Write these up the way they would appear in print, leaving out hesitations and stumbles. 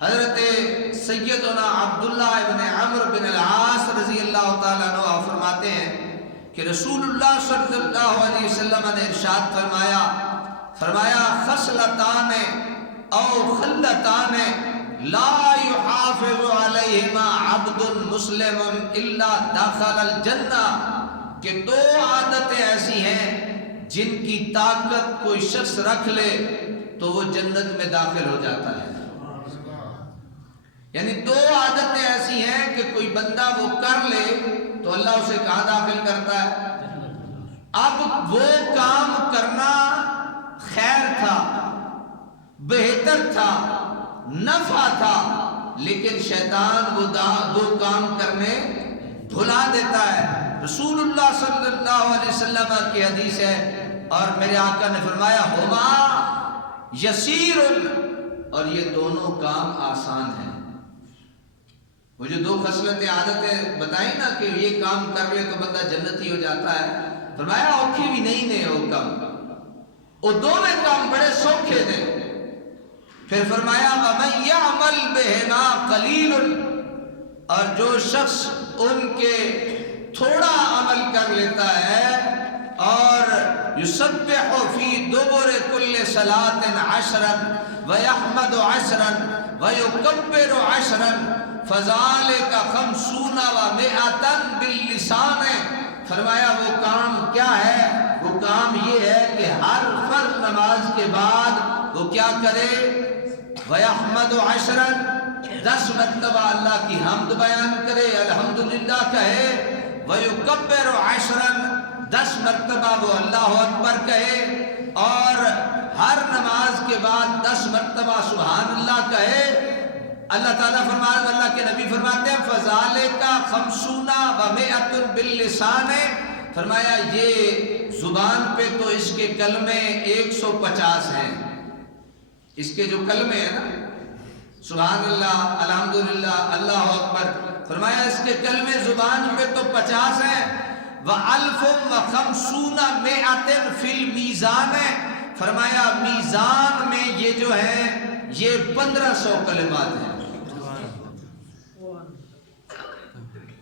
حضرت سیدنا عبداللہ ابن عمرو بن العاص رضی اللہ تعالیٰ عنہ فرماتے ہیں کہ رسول اللہ صلی اللہ علیہ وسلم نے ارشاد فرمایا خصلتان او خلتان لا يحافظ علیہما عبد مسلم الا دخل الجنہ، کہ دو عادتیں ایسی ہیں جن کی طاقت کوئی شخص رکھ لے تو وہ جنت میں داخل ہو جاتا ہے۔ یعنی دو عادتیں ایسی ہیں کہ کوئی بندہ وہ کر لے تو اللہ اسے کہاں داخل کرتا ہے؟ اب وہ کام کرنا خیر تھا، بہتر تھا، نفع تھا، لیکن شیطان وہ دو کام کرنے بھلا دیتا ہے۔ رسول اللہ صلی اللہ علیہ وسلم کی حدیث ہے اور میرے آقا نے فرمایا ہما یسیر، اور یہ دونوں کام آسان ہیں۔ وہ جو دو خصلتیں عادتیں بتائیں نا کہ یہ کام کر لے تو بندہ جنتی ہو جاتا ہے، فرمایا اوکھی بھی نہیں نے وہ کام، وہ دونوں کام بڑے سوکھے تھے۔ پھر فرمایا وَمَن يَعْمَلْ بِهِمَا قَلِيلٌ، اور جو شخص ان کے تھوڑا عمل کر لیتا ہے اور يُسَبِّحُ فِي دُبُرِ كُلِّ صَلَاةٍ عَشْرًا وَيَحْمَدُ عَشْرًا وَيُكَبِّرُ عَشْرًا فَذَلِكَ خَمْسُونَ وَمِئَةً بِاللِّسَانِ، فرمایا وہ کام کیا ہے؟ وہ کام یہ ہے کہ ہر فرض نماز کے بعد وہ کیا کرے؟ وَيَحْمَدُ عَشْرًا، 10 مرتبہ اللہ کی حمد بیان کرے، الحمدللہ کہے، وَيُكَبِّرُ عَشْرًا، 10 مرتبہ وہ اللہ اکبر کہے، اور ہر نماز کے بعد 10 مرتبہ سبحان اللہ کہے۔ اللہ تعالیٰ فرماتے، اللہ کے نبی فرماتے ہیں فَذَلِكَ خَمْسُونَ وَمِئَةٌ بِاللِّسَانِ، فرمایا یہ زبان پہ تو اس کے کلمے 150 ہیں، اس کے جو کلمے ہیں نا سبحان اللہ، الحمدللہ، اللہ اکبر، فرمایا اس کے کلمے زبان پہ تو 50 ہیں۔ وَأَلْفٌ وَخَمْسُونَ مِئَةٍ فِي الْمِيزَانِ، فرمایا میزان میں یہ جو ہیں یہ 1500 کلمات ہیں۔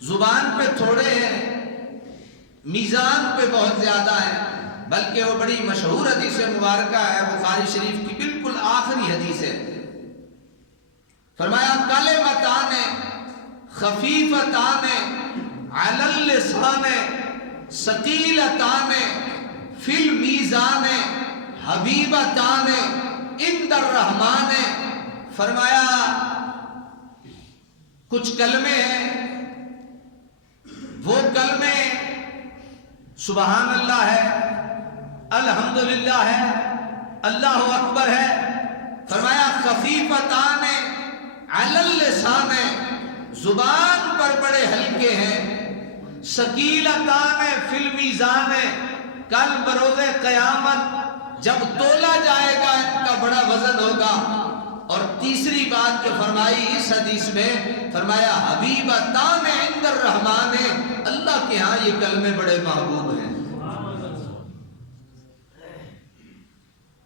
زبان پہ تھوڑے ہیں، میزان پہ بہت زیادہ ہیں، بلکہ وہ بڑی مشہور حدیث مبارکہ ہے، بخاری شریف کی بالکل آخری حدیث ہے۔ فرمایا کلمتان خفیفتان علی اللسان ثقیلتان فی المیزان حبیبتان عند الرحمن، فرمایا کچھ کلمے ہیں، وہ کلمے سبحان اللہ ہے، الحمدللہ ہے، اللہ اکبر ہے، فرمایا خفیفتان علی اللسان، زبان پر بڑے ہلکے ہیں، ثقیلتان فی المیزان، کل بروز قیامت جب تولا جائے گا ان کا بڑا وزن ہوگا۔ اور تیسری بات جو فرمائی اس حدیث میں، فرمایا حبیبتان عند الرحمن، اللہ کے ہاں یہ کلمے بڑے محبوب ہیں۔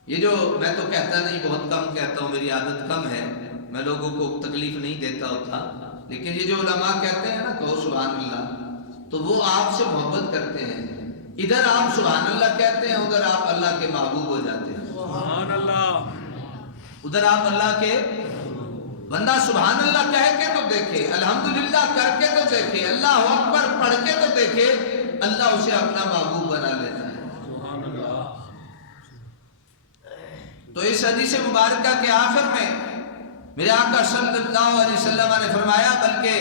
یہ جو میں تو کہتا نہیں، بہت کم کہتا ہوں، میری عادت کم ہے، میں لوگوں کو تکلیف نہیں دیتا ہوتا، لیکن یہ جو علماء کہتے ہیں نا کہو سبحان اللہ، تو وہ آپ سے محبت کرتے ہیں۔ ادھر آپ سبحان اللہ کہتے ہیں، ادھر آپ اللہ کے محبوب ہو جاتے ہیں۔ سبحان اللہ، ادھر آپ اللہ کے بندہ سبحان اللہ کہہ کے تو دیکھے، الحمدللہ کر کے تو دیکھے، اللہ اکبر پڑھ کے تو دیکھے، اللہ اسے اپنا محبوب بنا لیتا ہے۔ سبحان اللہ۔ تو اس حدیث مبارکہ کے آخر میں میرے آقا صلی اللہ علیہ وسلم نے فرمایا، بلکہ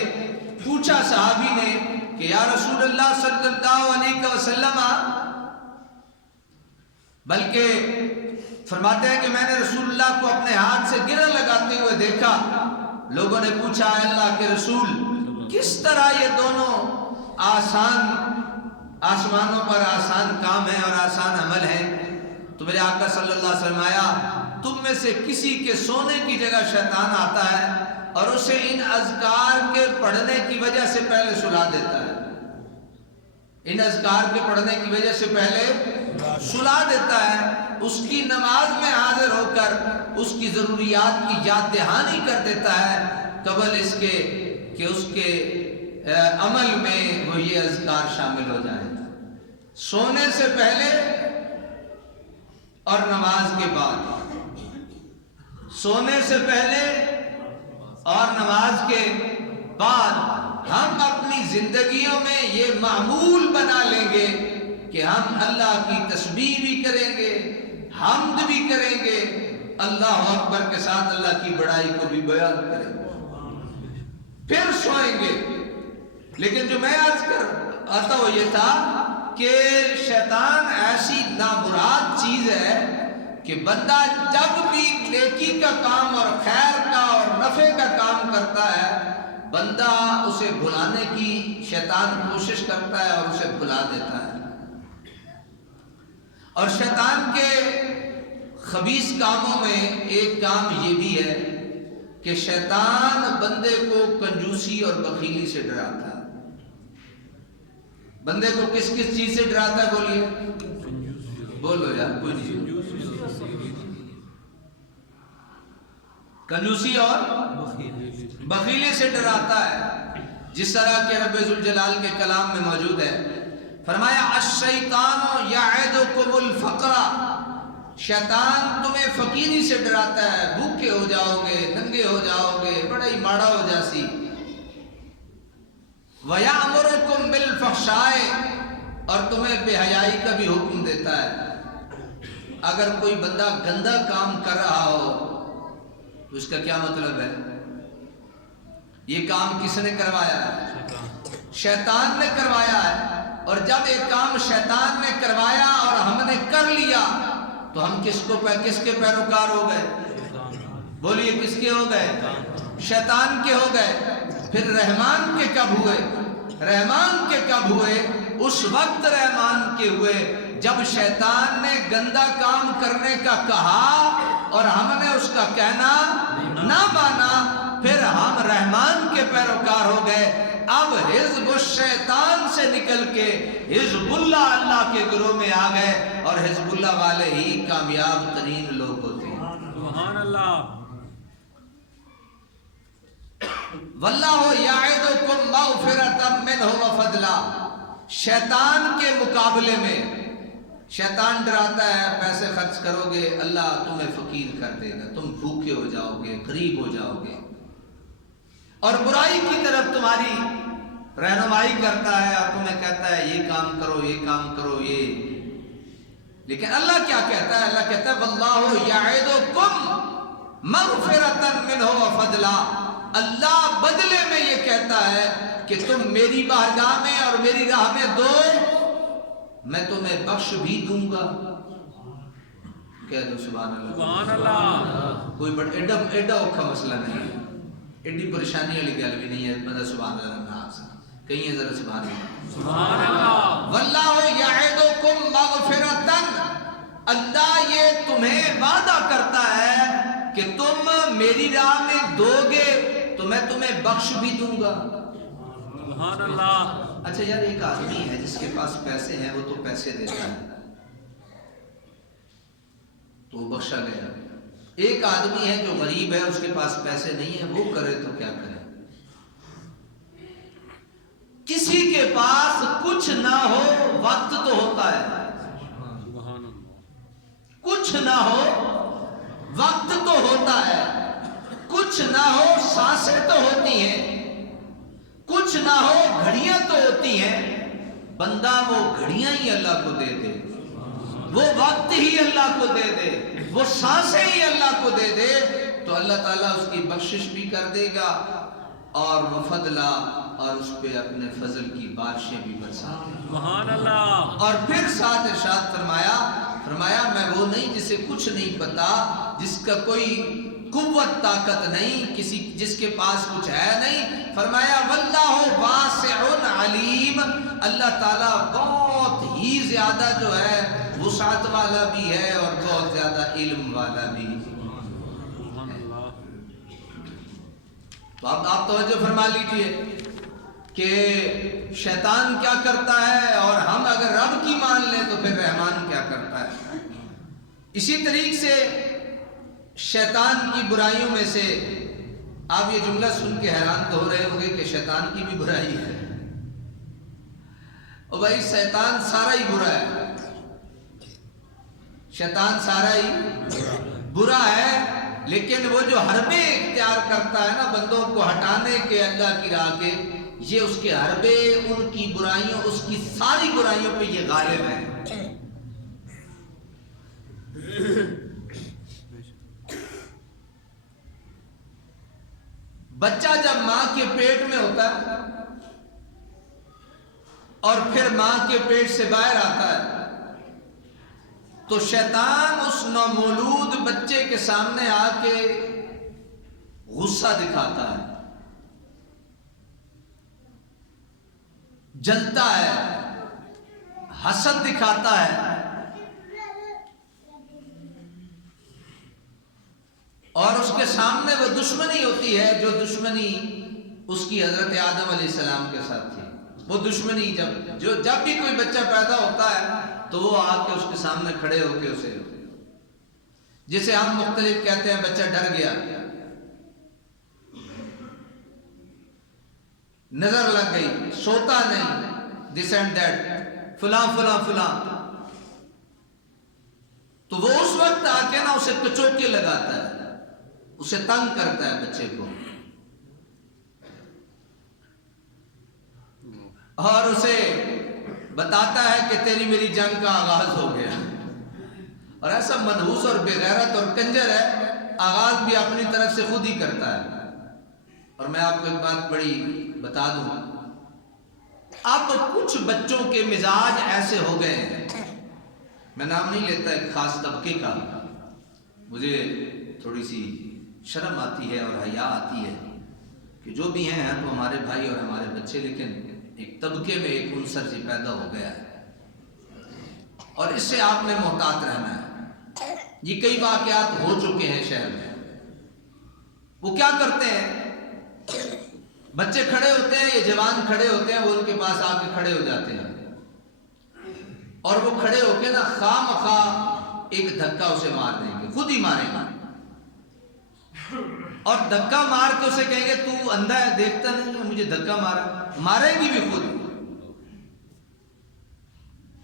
پوچھا صحابی نے کہ یا رسول اللہ صلی اللہ علیہ وسلم، بلکہ فرماتے ہیں کہ میں نے رسول اللہ کو اپنے ہاتھ سے گرہ لگاتے ہوئے دیکھا۔ لوگوں نے پوچھا اے اللہ کے رسول، کس طرح یہ دونوں آسمانوں پر آسان کام ہے اور آسان عمل ہے؟ تو میرے آقا صلی اللہ علیہ وسلم آیا، تم میں سے کسی کے سونے کی جگہ شیطان آتا ہے اور اسے ان اذکار کے پڑھنے کی وجہ سے پہلے سلا دیتا ہے۔ ان اذکار کے پڑھنے کی وجہ سے پہلے سلا دیتا ہے، اس کی نماز میں حاضر ہو کر اس کی ضروریات کی یاد دہانی کر دیتا ہے قبل اس کے کہ اس کے عمل میں وہ یہ اذکار شامل ہو جائیں، سونے سے پہلے اور نماز کے بعد، سونے سے پہلے اور نماز کے بعد ہم اپنی زندگیوں میں یہ معمول بنا لیں گے کہ ہم اللہ کی تسبیح بھی کریں گے، حمد بھی کریں گے، اللہ اکبر کے ساتھ اللہ کی بڑائی کو بھی بیان کریں گے، پھر سوئیں گے۔ لیکن جو میں آج کر آتا وہ یہ تھا کہ شیطان ایسی نامراد چیز ہے کہ بندہ جب بھی نیکی کا کام اور خیر کا اور نفع کا کام کرتا ہے، بندہ اسے بھلانے کی شیطان کوشش کرتا ہے اور اسے بھلا دیتا ہے۔ اور شیطان کے خبیث کاموں میں ایک کام یہ بھی ہے کہ شیطان بندے کو کنجوسی اور بخیلی سے ڈراتا ہے۔ بندے کو کس کس چیز سے ڈراتا ہے؟ بولیے، بولو یار، کوئی نہیں۔ کنجوسی اور بخیلی سے ڈراتا ہے، جس طرح کہ رب ذوالجلال کے کلام میں موجود ہے، فرمایا الشیطان یعدکم الفقر، شیطان تمہیں فقیری سے ڈراتا ہے، بھوکے ہو جاؤ گے، ننگے ہو جاؤ گے، بڑا ہی ماڑا ہو جاسی۔ وَيَأْمُرُكُمْ بِالْفَحْشَاءِ، اور تمہیں بے حیائی کا بھی حکم دیتا ہے۔ اگر کوئی بندہ گندا کام کر رہا ہو تو اس کا کیا مطلب ہے؟ یہ کام کس نے کروایا ہے؟ شیطان نے کروایا ہے۔ اور جب ایک کام شیطان نے کروایا اور ہم نے کر لیا تو ہم کس کے پیروکار ہو گئے؟ بولیے، کس کے ہو گئے؟ شیطان کے ہو گئے۔ پھر رحمان کے کب ہوئے؟ رحمان کے کب ہوئے؟ اس وقت رحمان کے ہوئے جب شیطان نے گندا کام کرنے کا کہا اور ہم نے اس کا کہنا نہ مانا، پھر ہم رحمان کے پیروکار ہو گئے۔ اب حزب الشیطان سے نکل کے حزب اللہ اللہ کے گروہ میں آ گئے، اور حزب اللہ والے ہی کامیاب ترین لوگ ہوتے ہیں۔ سبحان اللہ۔ واللہ یعدکم مغفرۃ منہ وفضلا، شیطان کے مقابلے میں شیطان ڈراتا ہے پیسے خرچ کرو گے اللہ تمہیں فقیر کر دے گا، تم بھوکے ہو جاؤ گے، غریب ہو جاؤ گے، اور برائی کی طرف تمہاری رہنمائی کرتا ہے اور تمہیں کہتا ہے یہ کام کرو، یہ کام کرو، یہ۔ لیکن اللہ کیا کہتا ہے؟ اللہ کہتا ہے واللہ یعدکم مغفرۃ منہ وفضلا، اللہ بدلے میں یہ کہتا ہے کہ تم میری بارگاہ میں اور میری راہ میں دو، میں تمہیں بخش بھی دوں گا۔ کہہ دو سبحان اللہ۔ سبحان اللہ۔ کوئی بڑا ایڈا اوکھا مسئلہ نہیں ہے، ایڈی پریشانی والی گل بھی نہیں ہے، بندہ سبحان اللہ نہ آسا کہیں ذرا سبحان اللہ۔ سبحان اللہ۔ واللہ یعدکم مغفرۃ، اللہ یہ تمہیں وعدہ کرتا ہے کہ تم میری راہ میں دو گے تو میں تمہیں بخش بھی دوں گا۔ سبحان اللہ۔ اچھا یار، ایک آدمی ہے جس کے پاس پیسے ہیں، وہ تو پیسے دیتا ہے تو وہ بخشا گیا۔ ایک آدمی ہے جو غریب ہے، اس کے پاس پیسے نہیں ہیں، وہ کرے تو کیا کرے؟ کسی کے پاس کچھ نہ ہو وقت تو ہوتا ہے، کچھ نہ ہو وقت تو ہوتا ہے، کچھ نہ ہو سانسیں تو ہوتی ہیں، کچھ نہ ہو گھڑیاں تو ہوتی ہیں۔ بندہ وہ گھڑیاں ہی اللہ کو دے دے، وہ وقت ہی اللہ کو دے دے، وہ سانسیں ہی اللہ کو دے دے تو اللہ تعالیٰ اس کی بخشش بھی کر دے گا اور وفضلا، اور اس پہ اپنے فضل کی بارشیں بھی برسا دے گا۔ سبحان اللہ۔ اور پھر ساتھ ارشاد فرمایا میں وہ نہیں جسے کچھ نہیں پتا، جس کا کوئی قوت طاقت نہیں، جس کے پاس کچھ ہے نہیں۔ فرمایا واللہ واسع علیم، اللہ تعالیٰ بہت ہی زیادہ جو ہے وسعت والا بھی ہے اور بہت زیادہ علم والا بھی ہے۔ تو آپ توجہ فرما لیجئے، کہ شیطان کیا کرتا ہے اور ہم اگر رب کی مان لیں تو پھر رحمان کیا کرتا ہے۔ اسی طریقے سے شیطان کی برائیوں میں سے آپ یہ جملہ سن کے حیران تو ہو رہے ہوں گے کہ شیطان کی بھی برائی ہے۔ اور بھائی شیطان سارا ہی برا ہے، شیطان سارا ہی برا ہے، لیکن وہ جو حربے اختیار کرتا ہے نا بندوں کو ہٹانے کے اللہ کی راہ کے، یہ اس کے حربے، ان کی برائیوں، اس کی ساری برائیوں پہ یہ غالب ہے۔ بچہ جب ماں کے پیٹ میں ہوتا ہے اور پھر ماں کے پیٹ سے باہر آتا ہے تو شیطان اس نومولود بچے کے سامنے آ کے غصہ دکھاتا ہے، جلتا ہے، حسد دکھاتا ہے، اور اس کے سامنے وہ دشمنی ہوتی ہے جو دشمنی اس کی حضرت آدم علیہ السلام کے ساتھ تھی۔ وہ دشمنی جب بھی کوئی بچہ پیدا ہوتا ہے تو وہ آ کے اس کے سامنے کھڑے ہو کے اسے، جسے ہم مختلف کہتے ہیں بچہ ڈر گیا، نظر لگ گئی، سوتا نہیں، دس اینڈ دیٹ، فلاں فلاں فلاں، تو وہ اس وقت آ کے نا اسے کچوکے لگاتا ہے، اسے تنگ کرتا ہے بچے کو، اور اسے بتاتا ہے کہ تیری میری جنگ کا آغاز ہو گیا۔ اور ایسا منحوس اور بے غیرت اور کنجر ہے، آغاز بھی اپنی طرف سے خود ہی کرتا ہے۔ اور میں آپ کو ایک بات بڑی بتا دوں، اب کچھ بچوں کے مزاج ایسے ہو گئے ہیں، میں نام نہیں لیتا ایک خاص طبقے کا، مجھے تھوڑی سی شرم آتی ہے اور حیا آتی ہے کہ جو بھی ہیں تو ہمارے بھائی اور ہمارے بچے، لیکن ایک طبقے میں ایک عنصر سے پیدا ہو گیا ہے اور اس سے آپ نے محتاط رہنا ہے۔ یہ کئی واقعات ہو چکے ہیں شہر میں۔ وہ کیا کرتے ہیں، بچے کھڑے ہوتے ہیں، یہ جوان کھڑے ہوتے ہیں، وہ ان کے پاس آ کے کھڑے ہو جاتے ہیں اور وہ کھڑے ہو کے نا خواہ مخواہ ایک دھکا اسے مار دیں گے، خود ہی ماریں گے، اور دھکا مار کے اسے کہیں گے تو اندھا ہے، دیکھتا نہیں ہے، مجھے دھکا مارا، مارے گی بھی خود۔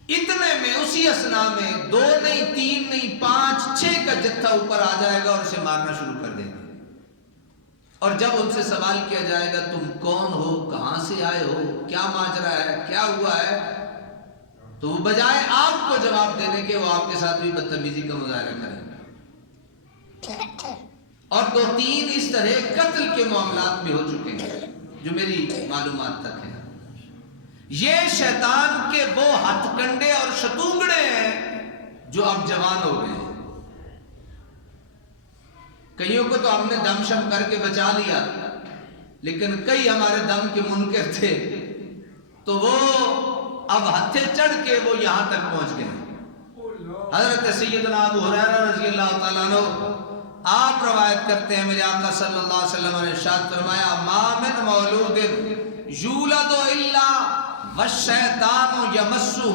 اتنے میں اسی اسنا میں 2 نہیں 3 نہیں 5 6 کا جتھا اوپر آ جائے گا اور اسے مارنا شروع کر دیں گے۔ اور جب ان سے سوال کیا جائے گا تم کون ہو، کہاں سے آئے ہو، کیا ماجرا ہے، کیا ہوا ہے، تو وہ بجائے آپ کو جواب دینے کے وہ آپ کے ساتھ بھی بدتمیزی کا مظاہرہ کریں گے۔ اور 2-3 اس طرح قتل کے معاملات بھی ہو چکے ہیں جو میری معلومات تک ہیں۔ یہ شیطان کے وہ ہتھ کنڈے اور شتونگڑے ہیں جو اب جوان ہو گئے ہیں۔ کئیوں کو تو ہم نے دم شم کر کے بچا لیا، لیکن کئی ہمارے دم کے منکر تھے تو وہ اب ہتھے چڑھ کے وہ یہاں تک پہنچ گئے۔ حضرت سیدنا ابو ہریرہ رضی اللہ تعالیٰ عنہ آپ روایت کرتے ہیں، میرے آقا صلی اللہ علیہ وسلم نے ارشاد فرمایا ما من مولود یولد الا والشیطان یمسہ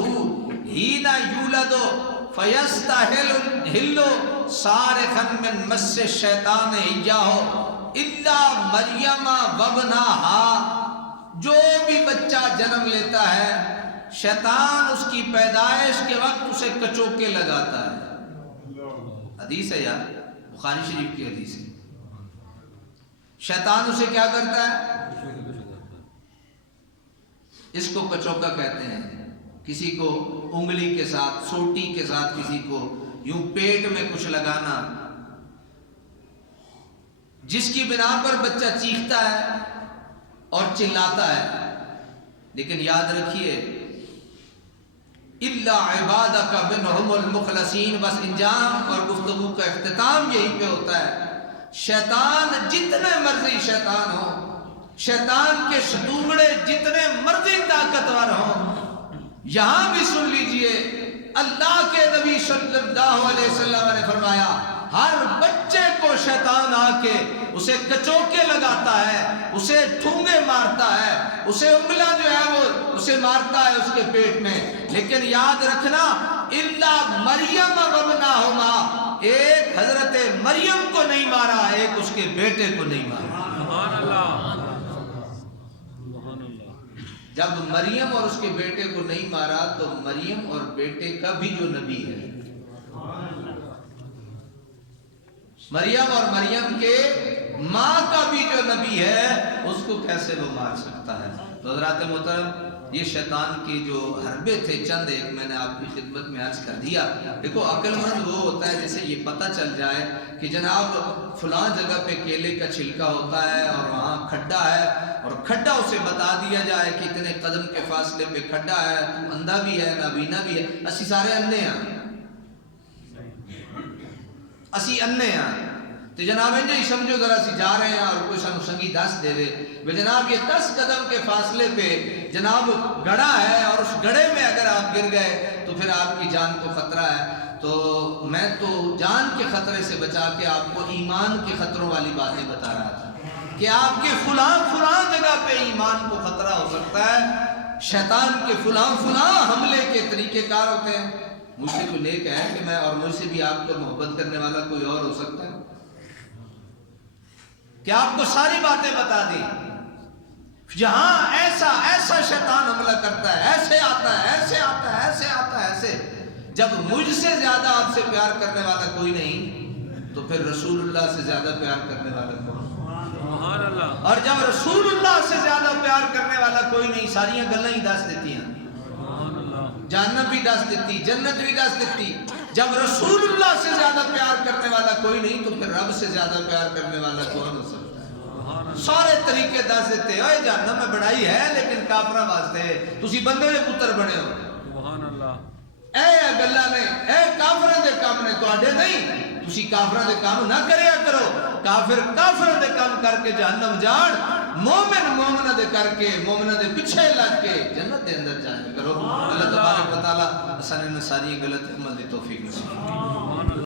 حین یولد فیستحل صارخا من مس الشیطان ایاہ الا مریم وابنہا۔ جو بھی بچہ جنم لیتا ہے شیطان اس کی پیدائش کے وقت اسے کچوکے لگاتا ہے۔ حدیث ہے یار، بخاری شریف کی حدیث ہے۔ شیطان اسے کیا کرتا ہے، اس کو کچوکا کہتے ہیں، کسی کو انگلی کے ساتھ، سوٹی کے ساتھ کسی کو یوں پیٹ میں کچھ لگانا، جس کی بنا پر بچہ چیختا ہے اور چلاتا ہے۔ لیکن یاد رکھیے الا عبادک منہم المخلصین، بس انجام اور گفتگو کا اختتام یہی پہ ہوتا ہے۔ شیطان جتنے مرضی شیطان ہو، شیطان کے شتونگڑے جتنے مرضی طاقتور ہوں، یہاں بھی سن لیجئے اللہ کے نبی صلی اللہ علیہ وسلم نے فرمایا ہر بچے کو شیطان آ کے اسے کچوکے لگاتا ہے، اسے ٹھونگے مارتا ہے، اسے انگلیاں جو ہے وہ اسے مارتا ہے اس کے پیٹ میں، لیکن یاد رکھنا الا مریم وابنہما، ایک حضرت مریم کو نہیں مارا، ایک اس کے بیٹے کو نہیں مارا۔ سبحان اللہ۔ جب مریم اور اس کے بیٹے کو نہیں مارا تو مریم اور بیٹے کا بھی جو نبی ہے، مریم اور مریم کے ماں کا بھی جو نبی ہے، اس کو کیسے وہ مار سکتا ہے؟ تو حضرات محترم، یہ شیطان کے جو حربے تھے چند ایک میں نے آپ کی خدمت میں عرض کر دیا۔ دیکھو عقل مند وہ ہوتا ہے جسے یہ پتہ چل جائے کہ جناب فلاں جگہ پہ کیلے کا چھلکا ہوتا ہے اور وہاں کھڈا ہے، اور کھڈا اسے بتا دیا جائے کہ اتنے قدم کے فاصلے پہ کھڈا ہے، تو اندھا بھی ہے نابینا بھی ہے، اسی سارے انے ہیں، اسی انے ہیں۔ تو جناب انجے ہی سمجھو ذرا سی جا رہے ہیں اور کوئی سانو سنگی دس دے رہے جناب یہ 10 قدم کے فاصلے پہ جناب گڑھا ہے، اور اس گڑھے میں اگر آپ گر گئے تو پھر آپ کی جان کو خطرہ ہے۔ تو میں تو جان کے خطرے سے بچا کے آپ کو ایمان کے خطروں والی باتیں بتا رہا تھا کہ آپ کے فلاں جگہ پہ ایمان کو خطرہ ہو سکتا ہے، شیطان کے فلاں حملے کے طریقہ کار ہوتے ہیں۔ مجھ سے تو نیک ہے کہ میں اور مجھ سے بھی آپ کو محبت کرنے والا کوئی اور ہو سکتا ہے کہ آپ کو ساری باتیں بتا دی، جہاں ایسا شیطان حملہ کرتا ہے، ایسے آتا ہے ایسے۔ جب مجھ سے زیادہ آپ سے پیار کرنے والا کوئی نہیں تو پھر رسول اللہ سے زیادہ پیار کرنے والا کون؟ سبحان اللہ۔ اور جب رسول اللہ سے زیادہ پیار کرنے والا کوئی نہیں، ساریاں گلیں ہی دس دیتی ہیں، سبحان اللہ۔ جہنم بھی دس دیتی، جنت بھی دس دیتی۔ جب رسول اللہ سے زیادہ پیار کرنے والا کوئی نہیں تو پھر رب سے زیادہ پیار کرنے والا کون ہو سکتا ہے؟ سارے طریقے دس دیتے، اوے جہنم میں بڑائی ہے لیکن کافرہ واسطے، تسی بندے دے پتر بنے ہو۔ سبحان اللہ۔ اے گلہ نے، اے کافرہ دے کام نے، تو آڈے نہیں، تسی کافرہ دے کام نہ کریا کرو۔ کافرہ دے کام کر کے جہنم جان، مومنہ دے کر کے، مومنہ دے پچھے لگ کے جنت دے اندر جانے کرو۔ اللہ تبارک و تعالیٰ اسانے ساری غلط عمل دی توفیق نصیب۔